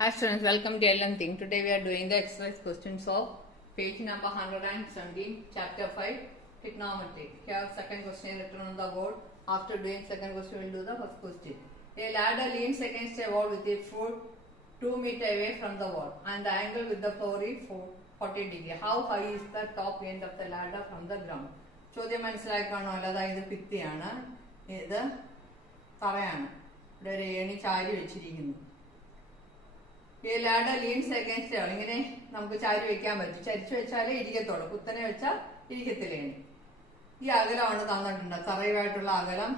Hi students, welcome to LM Think. Today we are doing the exercise questions of page number 117, chapter 5, trigonometry. Here second question is written on the board. After doing second question, we will do the first question. A ladder leans against a wall with its foot 2 meters away from the wall and the angle with the floor is 40 degree. How high is the top end of the ladder from the ground? ചോദ്യം മനസ്സിലാക്കാണോ? അതായത് ഭിത്തിയാണ്, ഇത് തറയാണ്, ഇവിടെ ഒരു ഏണി ചാരി വെച്ചിരിക്കുന്നു. ഈ ladder leans against ആണ്, ഇങ്ങനെ നമുക്ക് ചാരി വെക്കാൻ പറ്റും. ചരിച്ചു വെച്ചാലേ ഇരിക്കത്തുള്ളൂ, കുത്തനെ വെച്ചാൽ ഇരിക്കത്തില്ലേണി. ഈ അകലമാണ് തന്നിട്ടുണ്ട്, തറയുമായിട്ടുള്ള അകലം,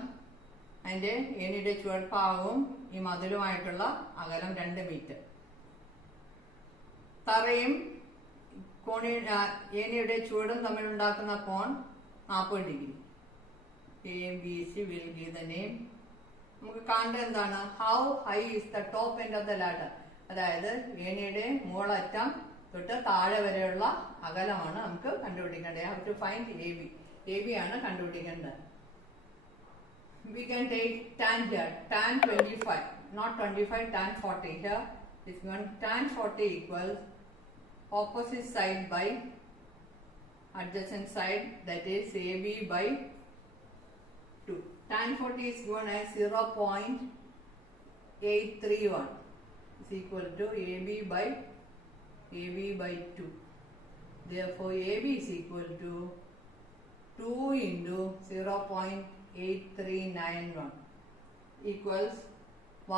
അതിന്റെ ഏണിയുടെ ചുവടുഭാഗവും ഈ മതിലുമായിട്ടുള്ള അകലം 2 മീറ്റർ. തറയും ഏണിയുടെ ചുവടും തമ്മിലുണ്ടാക്കുന്ന കോൺ 40 degree. ABC will give the name. നമുക്ക് കാണേണ്ടത് എന്താണ്? How high is the top end of the ladder. അതായത് ഏണിയുടെ മുകളറ്റം തൊട്ട് താഴെ വരെയുള്ള അകലമാണ് നമുക്ക് കണ്ടുപിടിക്കേണ്ടത്. ഹാവ് ടു ഫൈൻഡ് AB ആണ് കണ്ടുപിടിക്കേണ്ടത്. We can take tan here, tan 25, not 25, tan 40. Here is given tan 40 equals opposite side by adjacent side, that is AB by 2. Tan 40 is given as 0.831 is equal to AB by 2. Therefore, AB is equal to 2 into 0.8391 equals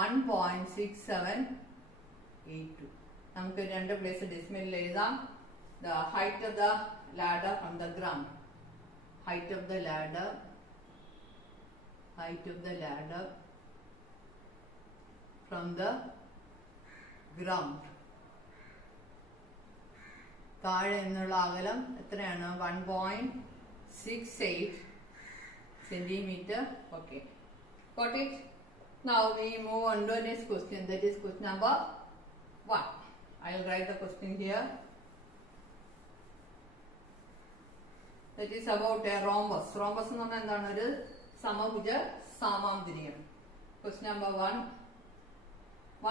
1.6782. നമുക്ക് രണ്ട് place ഡെസിമലിൽ എഴുതാം. The height of the ladder from the ground. Height of the ladder from the ground. താഴെ നിന്നുള്ള അകലം എത്രയാണ്? 1.68 centimeter. Okay, got it? Now we move on to the next question, that is question number 1. I will write the question here. That is about a rhombus. Rhombus എന്ന് പറഞ്ഞാൽ എന്താണ്? ഒരു സമഭുജ സാമാന്തരികം. Question number 1.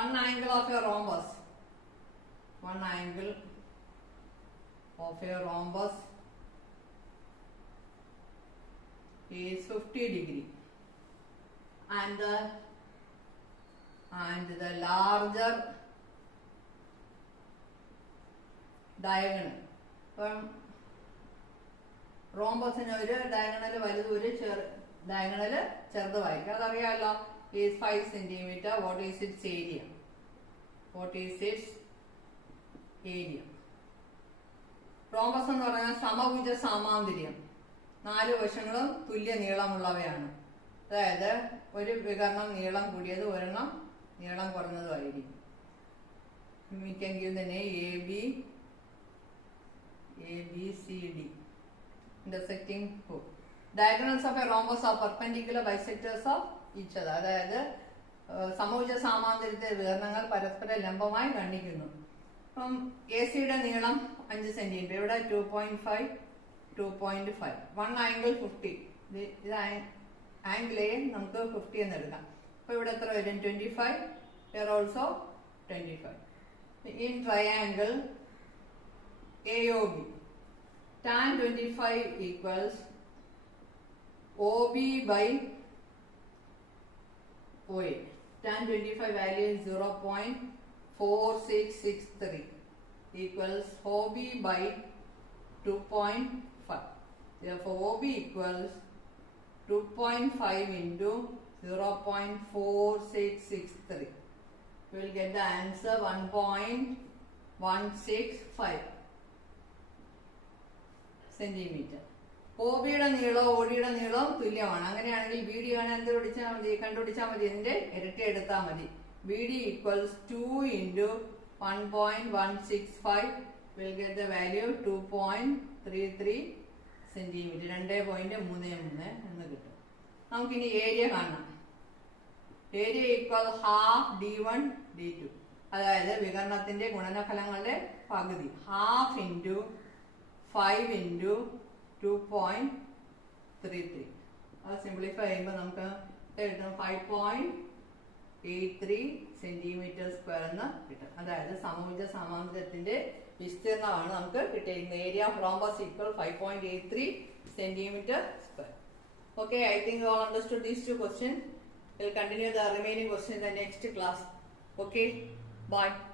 One angle of a rhombus. One angle of a rhombus is 50 degree, and the larger diagonal. അപ്പം റോംബസിന് ഒരു diagonal വലുതും ഒരു diagonal ചെറുതുമായിരിക്കും, അതറിയാമല്ലോ. is 5 centimeter. What is its area? Rhombus എന്ന് പറഞ്ഞാൽ സമഭുജ സാമാന്തരികം, 4 വശങ്ങളും തുല്യ നീളമുള്ളവയാണ്. അതായത് ഒരു വികരണം നീളം കൂടിയത്, ഒരെണ്ണം നീളം കുറഞ്ഞതുമായിരിക്കും. We can give the name ABCD. Intersecting hook. Diagonals of a rhombus are perpendicular bisectors of each other. അതായത് സമഭുജ സാമാന്തരത്തെ വികരണങ്ങൾ പരസ്പരം ലംബമായി ഖണ്ഡിക്കുന്നു. അപ്പം AC-യുടെ നീളം 5 സെന്റിമീറ്റർ, ഇവിടെ 2.5. One angle 50. ഇത് ആംഗിൾ A നമുക്ക് 50 എന്ന് എടുക്കാം. അപ്പൊ ഇവിടെ എത്ര വരും? 25. here also 25. In triangle AOB, tan 25 equals OB by OA. Tan 25 value is 0.4663 equals OB by 2.5. Therefore, OB equals 2.5 into 0.4663. We will get the answer 1.165 centimeter. OBയുടെ നീളവും ODയുടെ നീളവും തുല്യമാണ്. അങ്ങനെയാണെങ്കിൽ BD കണ്ടുപിടിച്ചാൽ മതി, ഇതിന്റെ ഇരട്ടി എടുത്താൽ മതി. BD equals 2 into 1.165. will get the value 2.33 centimeter. 2.33 എന്ന് കിട്ടും. നമുക്കിനി ഏരിയ കാണാം. Area equal half D1 D2. അതായത് വികരണത്തിന്റെ ഗുണനഫലങ്ങളുടെ പകുതി. Half into 5 into 2.33. അത് സിംപ്ലിഫൈ ചെയ്യുമ്പോൾ നമുക്ക് 5.83 സെന്റിമീറ്റർ സ്ക്വയർ എന്ന് കിട്ടും. അതായത് സമഭുജ സമാന്തരത്തിന്റെ വിസ്തീർണമാണ് നമുക്ക് കിട്ടിയിരിക്കുന്നത്. Area of rhombus equal 5.83 centimeter square. Okay, I think you all understood these two questions. We'll continue the remaining questions in the next class. Okay, bye.